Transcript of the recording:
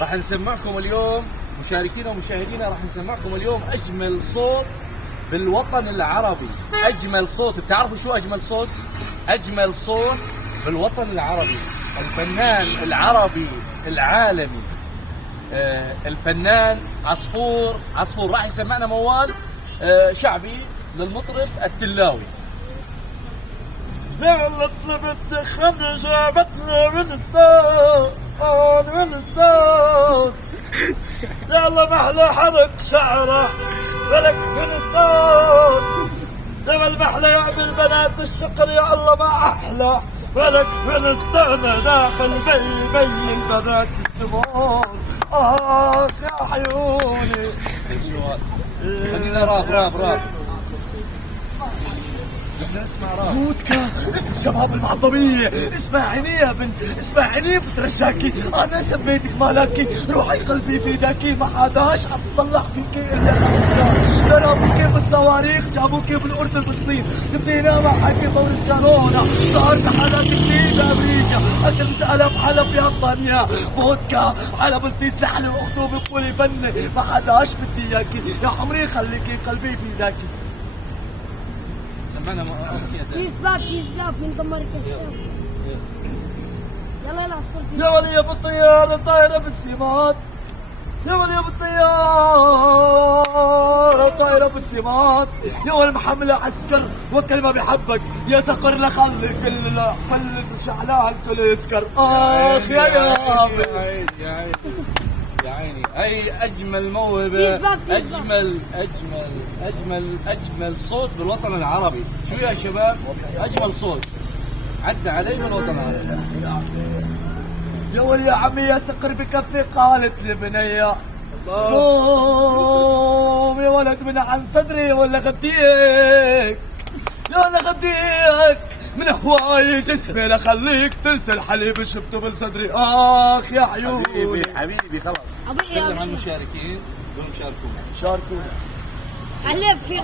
راح نسمعكم اليوم مشاركينا ومشاهدينا، راح نسمعكم اليوم اجمل صوت بالوطن العربي. اجمل صوت، بتعرفوا شو اجمل صوت؟ اجمل صوت بالوطن العربي الفنان العربي العالمي، الفنان عصفور. راح يسمعنا موال شعبي للمطرب التلاوي. يلا طلبت خد جابتني ونستان. يلا محلى حرق شعره ولك ونستان. يا المحلى يعمل بنات الشقر يا الله ما احلى ولك ونستان. داخل بي البنات السمون. يا عيوني. خلينا راب نسمع راب. فودكا الشباب المعظمية. اسمعيني يا بنت، اسمعيني بترجاكي، انا سميتك مالكي، روحي قلبي في ايداكي، ما حداش عم تطلع فيكي الا امريكا. ضربوكي بالصواريخ، جابوكي بالاردن بالصين، جبتينا مع حكي فورس كانونا، صار حالات كتير بامريكا، اكل 5000 حلب في هالطنيا. فودكا حلب التيس لحلب اخته بقولي فني، ما حداش بدي اياكي، يا عمري خليكي قلبي في ايداكي. سمعنا تيز باب من دمرك يا شيخ. يلا عصفور يا ولي بالطيارة طايرة بالسمات، يا ولي بالطيارة طايرة بالسمات، يا ولي محملة عسكر وكل ما بحبك يا سكر لخلي كل شعلان كل يسكر. يا عيني اي اجمل موهبه، اجمل صوت بالوطن العربي. شو يا شباب؟ اجمل صوت عدى علي بالوطن العربي. يا ولي يا عمي يا سكر بكفي قالت لبنية قوم يا ولد من عن صدري ولا غديك، يا انا غديك من هواي جسمي لخليك تنسى الحليب شبته بالصدري. يا عيوني. حبيبي خلاص. سلم على المشاركين، قولوا شاركونا. شاركونا. حليب في